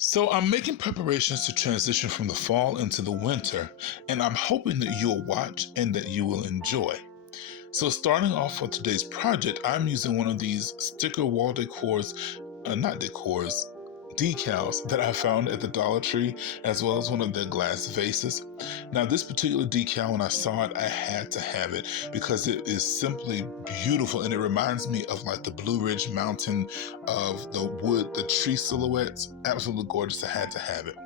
So I'm making preparations to transition from the fall into the winter, and I'm hoping that you'll watch and that you will enjoy. So starting off for today's project, I'm using one of these sticker wall decors, not decors, decals that I found at the Dollar Tree, as well as one of their glass vases. Now, this particular decal, when I saw it, I had to have it because it is simply beautiful and it reminds me of like the Blue Ridge Mountain of the wood, the tree silhouettes. Absolutely gorgeous. I had to have it.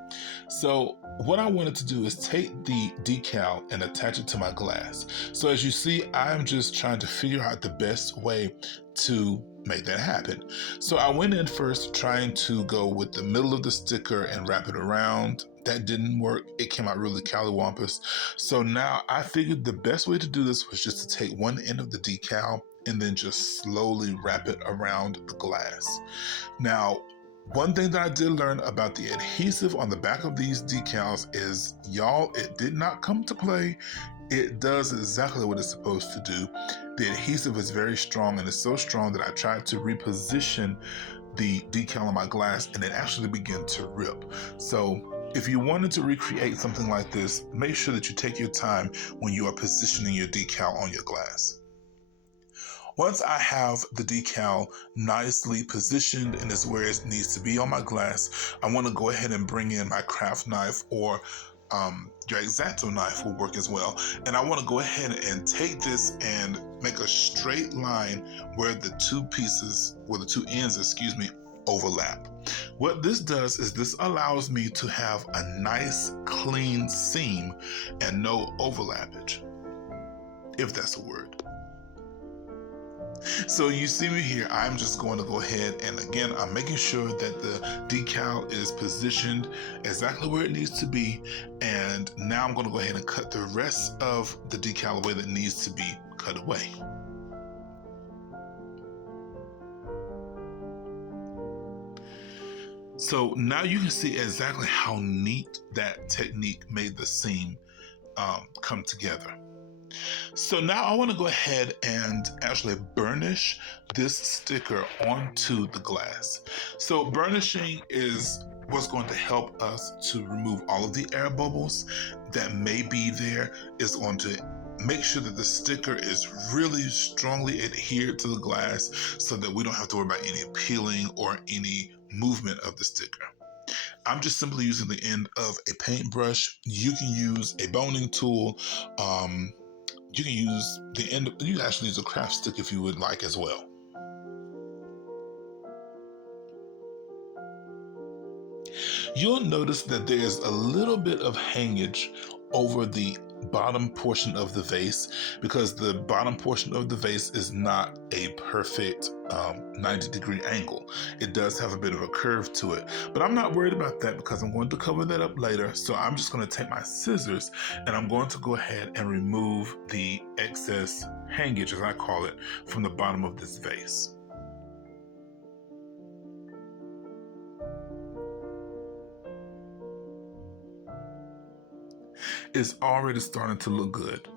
So what I wanted to do is take the decal and attach it to my glass. So as you see, I'm just trying to figure out the best way to make that happen. So I went in first trying to go with the middle of the sticker and wrap it around. That didn't work. It came out really callywumpus. So now I figured the best way to do this was just to take one end of the decal and then just slowly wrap it around the glass. Now, one thing that I did learn about the adhesive on the back of these decals is, y'all, it did not come to play. It does exactly what it's supposed to do. The adhesive is very strong, and it's so strong that I tried to reposition the decal on my glass and it actually began to rip. So if you wanted to recreate something like this, make sure that you take your time when you are positioning your decal on your glass. Once I have the decal nicely positioned and is where it needs to be on my glass, I want to go ahead and bring in my craft knife, or your X-Acto knife will work as well. And I want to go ahead and take this and make a straight line where the two ends, overlap. What this does is this allows me to have a nice clean seam and no overlappage, if that's a word. So you see me here, I'm just going to go ahead and again, I'm making sure that the decal is positioned exactly where it needs to be. And now I'm going to go ahead and cut the rest of the decal away that needs to be cut away. So now you can see exactly how neat that technique made the seam come together. So now I want to go ahead and actually burnish this sticker onto the glass. So burnishing is what's going to help us to remove all of the air bubbles that may be there. It's going to make sure that the sticker is really strongly adhered to the glass so that we don't have to worry about any peeling or any movement of the sticker. I'm just simply using the end of a paintbrush. You can use a boning tool. You can use you can actually use a craft stick if you would like as well. You'll notice that there's a little bit of hangage over the bottom portion of the vase because the bottom portion of the vase is not a perfect 90-degree angle. It does have a bit of a curve to it, but I'm not worried about that because I'm going to cover that up later. So I'm just going to take my scissors and I'm going to go ahead and remove the excess hangage, as I call it, from the bottom of this vase. It's already starting to look good.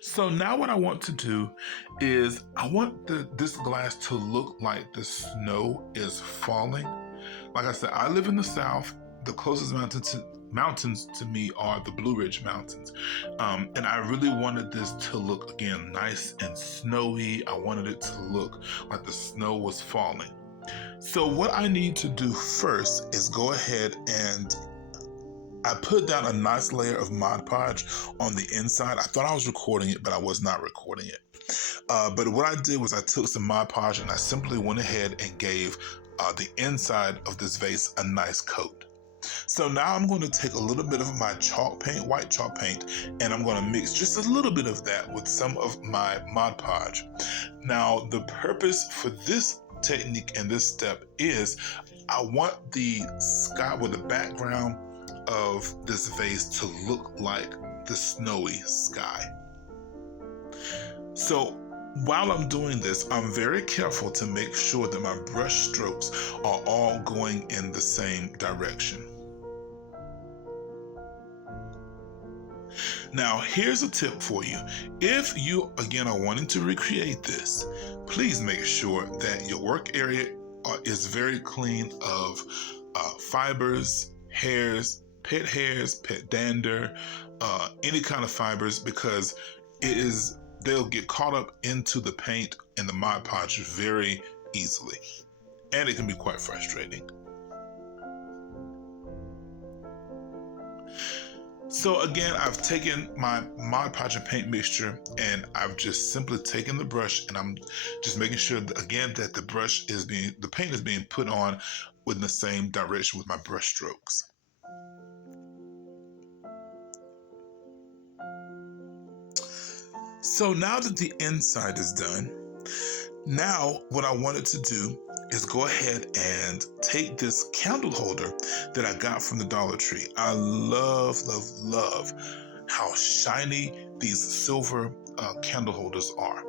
So now what I want to do is I want this glass to look like the snow is falling. Like I said, I live in the South. The closest mountains to me are the Blue Ridge Mountains. And I really wanted this to look, again, nice and snowy. I wanted it to look like the snow was falling. So what I need to do first is go ahead and I put down a nice layer of Mod Podge on the inside. I thought I was recording it, but I was not recording it. But what I did was I took some Mod Podge and I simply went ahead and gave the inside of this vase a nice coat. So now I'm going to take a little bit of my chalk paint, white chalk paint, and I'm going to mix just a little bit of that with some of my Mod Podge. Now, the purpose for this technique and this step is I want the sky with the background of this vase to look like the snowy sky. So while I'm doing this, I'm very careful to make sure that my brush strokes are all going in the same direction. Now, here's a tip for you. If you, again, are wanting to recreate this, please make sure that your work area is very clean of fibers, hairs, pet dander, any kind of fibers, because they'll get caught up into the paint and the Mod Podge very easily. And it can be quite frustrating. So again, I've taken my Mod Podge and paint mixture, and I've just simply taken the brush, and I'm just making sure that, again, that the paint is being put on within the same direction with my brush strokes. So now that the inside is done, now what I wanted to do is go ahead and take this candle holder that I got from the Dollar Tree. I love how shiny these silver candle holders are.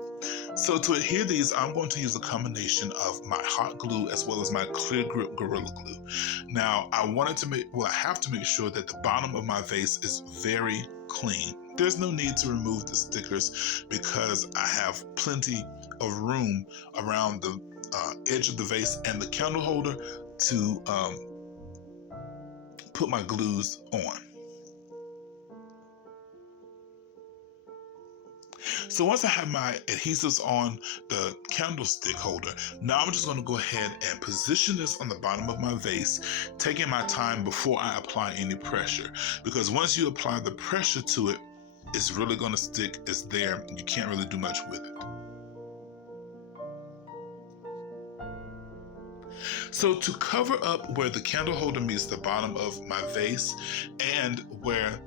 So to adhere these, I'm going to use a combination of my hot glue as well as my clear grip Gorilla Glue. Now, I have to make sure that the bottom of my vase is very clean. There's no need to remove the stickers because I have plenty of room around the edge of the vase and the candle holder to put my glues on. So once I have my adhesives on the candlestick holder, now I'm just going to go ahead and position this on the bottom of my vase, taking my time before I apply any pressure. Because once you apply the pressure to it, it's really going to stick. It's there. You can't really do much with it. So to cover up where the candle holder meets the bottom of my vase and where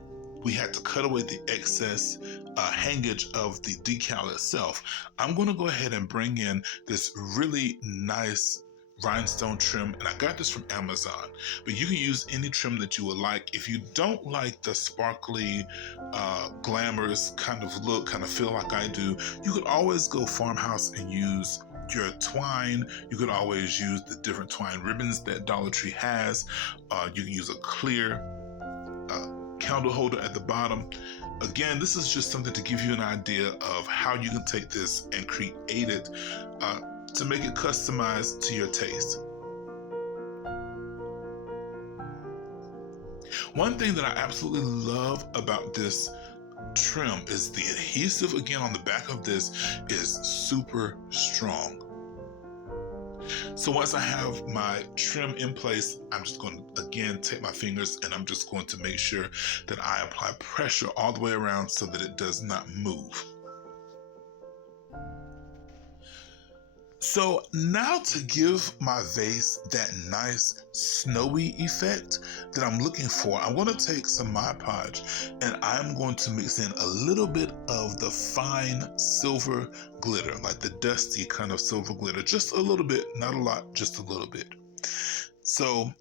we had to cut away the excess hangage of the decal itself, I'm going to go ahead and bring in this really nice rhinestone trim, and I got this from Amazon, but you can use any trim that you would like. If you don't like the sparkly, glamorous kind of look, kind of feel like I do, you could always go farmhouse and use your twine. You could always use the different twine ribbons that Dollar Tree has. You can use a clear candle holder at the bottom. Again, this is just something to give you an idea of how you can take this and create it to make it customized to your taste. One thing that I absolutely love about this trim is the adhesive, again, on the back of this is super strong. So once I have my trim in place, I'm just going to, again, take my fingers and I'm just going to make sure that I apply pressure all the way around so that it does not move. So now to give my vase that nice snowy effect that I'm looking for, I'm going to take some Mod Podge and I'm going to mix in a little bit of the fine silver glitter, like the dusty kind of silver glitter, just a little bit, not a lot, just a little bit. So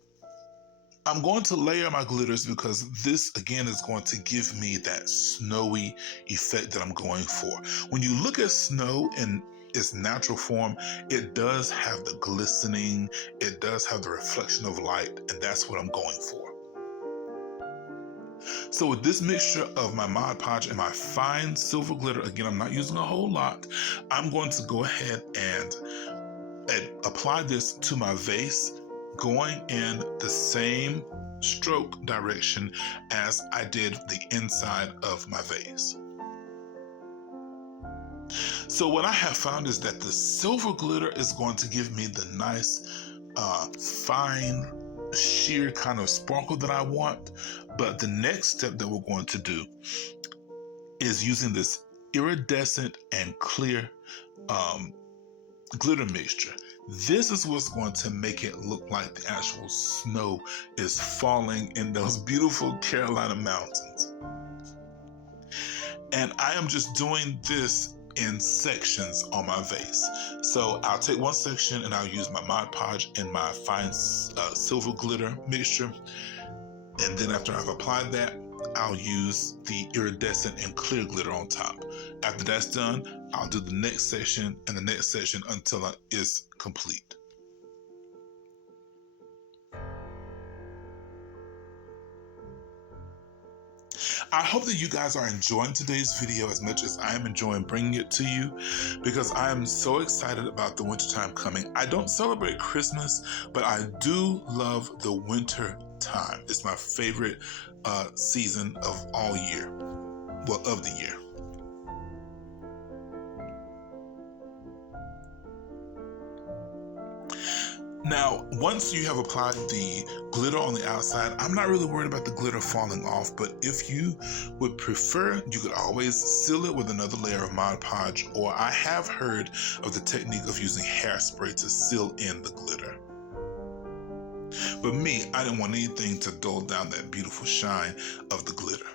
I'm going to layer my glitters because this, again, is going to give me that snowy effect that I'm going for. When you look at snow in its natural form, it does have the glistening, it does have the reflection of light, and that's what I'm going for. So with this mixture of my Mod Podge and my fine silver glitter, again, I'm not using a whole lot, I'm going to go ahead and apply this to my vase, going in the same stroke direction as I did the inside of my vase. So what I have found is that the silver glitter is going to give me the nice, fine, sheer kind of sparkle that I want. But the next step that we're going to do is using this iridescent and clear glitter mixture. This is what's going to make it look like the actual snow is falling in those beautiful Carolina mountains. And I am just doing this in sections on my vase. So I'll take one section and I'll use my Mod Podge and my fine silver glitter mixture. And then after I've applied that, I'll use the iridescent and clear glitter on top. After that's done, I'll do the next section and the next section until it is complete. I hope that you guys are enjoying today's video as much as I am enjoying bringing it to you, because I am so excited about the wintertime coming. I don't celebrate Christmas, but I do love the winter time. It's my favorite season of all year, well, of the year. Now, once you have applied the glitter on the outside, I'm not really worried about the glitter falling off, but if you would prefer, you could always seal it with another layer of Mod Podge, or I have heard of the technique of using hairspray to seal in the glitter. But me, I didn't want anything to dull down that beautiful shine of the glitter.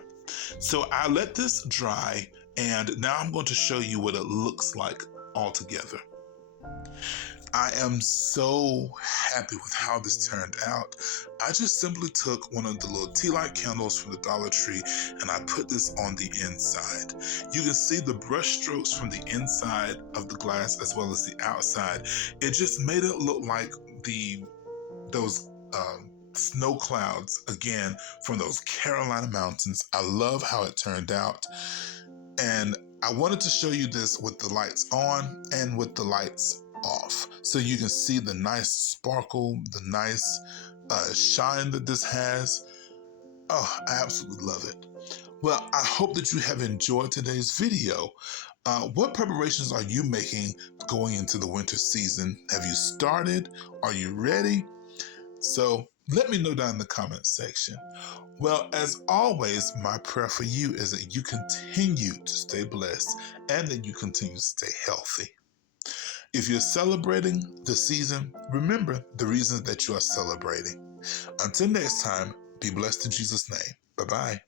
So I let this dry, and now I'm going to show you what it looks like all together. I am so happy with how this turned out. I just simply took one of the little tea light candles from the Dollar Tree and I put this on the inside. You can see the brush strokes from the inside of the glass as well as the outside. It just made it look like those snow clouds again from those Carolina mountains. I love how it turned out. And I wanted to show you this with the lights on and with the lights off, so you can see the nice sparkle, the nice shine that this has. Oh, I absolutely love it. Well, I hope that you have enjoyed today's video. What preparations are you making going into the winter season? Have you started? Are you ready? So let me know down in the comment section. Well, as always, my prayer for you is that you continue to stay blessed and that you continue to stay healthy. If you're celebrating the season, remember the reasons that you are celebrating. Until next time, be blessed in Jesus' name. Bye-bye.